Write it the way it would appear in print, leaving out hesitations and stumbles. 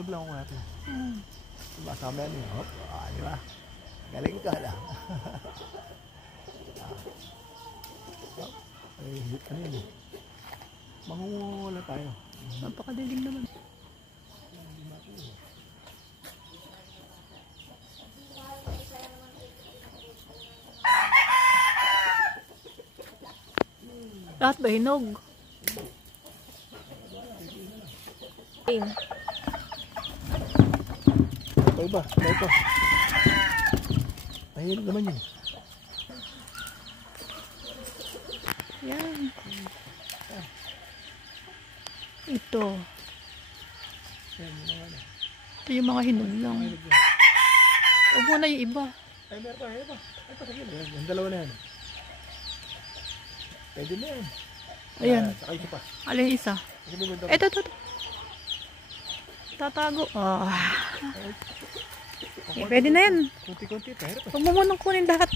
hinog lang ako natin. Sumasama yan eh. Hop, di ba? Galing ka lang. Ay, ano yun eh. Mangungula tayo. Napakadilim naman. Lahat ba hinog? Ito iba, ito. Ay, hinog naman yun. Yan. Ito. Ito yung mga hinog lang. Huwag mo na yung iba. Ay, meron pa, meron pa. Ay, pasagin. Yung dalawa na yan. Pwede na yan. Ayan. Saka isa pa. Alin yung isa? Ito. Tatago. Okay, pwede na yan. Kunti-kunti. Pero Huwag mo munang kunin lahat.